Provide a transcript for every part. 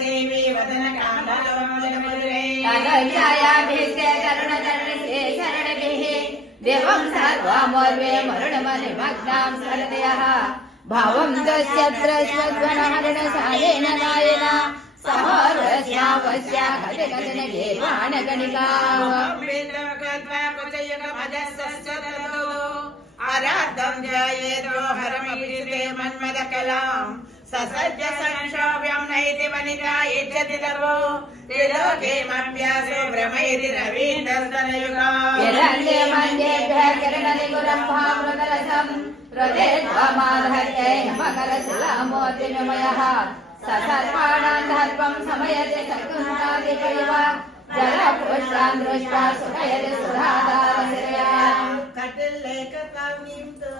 దేవి వదన దేవం సర్వమోర్వే మరుణమనిమగ్నాం స్మరతయः భావం దస్యద్రస్వధ్వనహరణసాయేన నాయన. సమోరస్యావస్య కథ కథన దేవానగణికా ఆరాధం ధ్యాయేదో హరమగిరిదే మన్మద కలాం ససజ్జ సంక్షోభ్యం నైతి వనితా ఇచ్చతి తవో త్రిలోకేమభ్యాసో భ్రమైరి రవీంద్రస్తనయుగా హిరణ్యే మండేభ్యः కిరణనిగురంభామృతరసం హృదే త్వమాధర్యై మకరశిలామోతిమయः ససర్వాణాం ధర్మం సమయతే సకుంఠాదికైవ జలపుష్పాన్ దృష్ట్వా సుఖయతి సుధాధారశిరయా కటిల్లేక కవింతో కటిల్లేక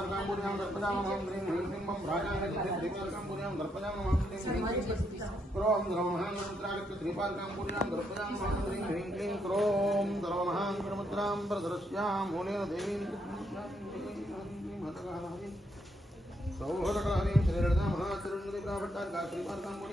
दर्पदार्काम्बुर्यां दर्पदामं ह्रीं ह्रीं ह्रीं बं भ्राजानगीं त्रिपालकाम्बुर्यां दर्पदामं ह्रीं ह्रीं ह्रीं क्रों द्रवमहां नमुत्रागत्य त्रिपालकाम्बुर्यां दर्पदामं ह्रीं ह्रीं ह्रीं क्रों द्रवमहां प्रमुद्रां प्रदर्श्यां मुनेन देवीं सौहदकहरीं श्रीरदामहाचरणगिरिप्राभट्टार्का त्रिपालकाम्बुर्यां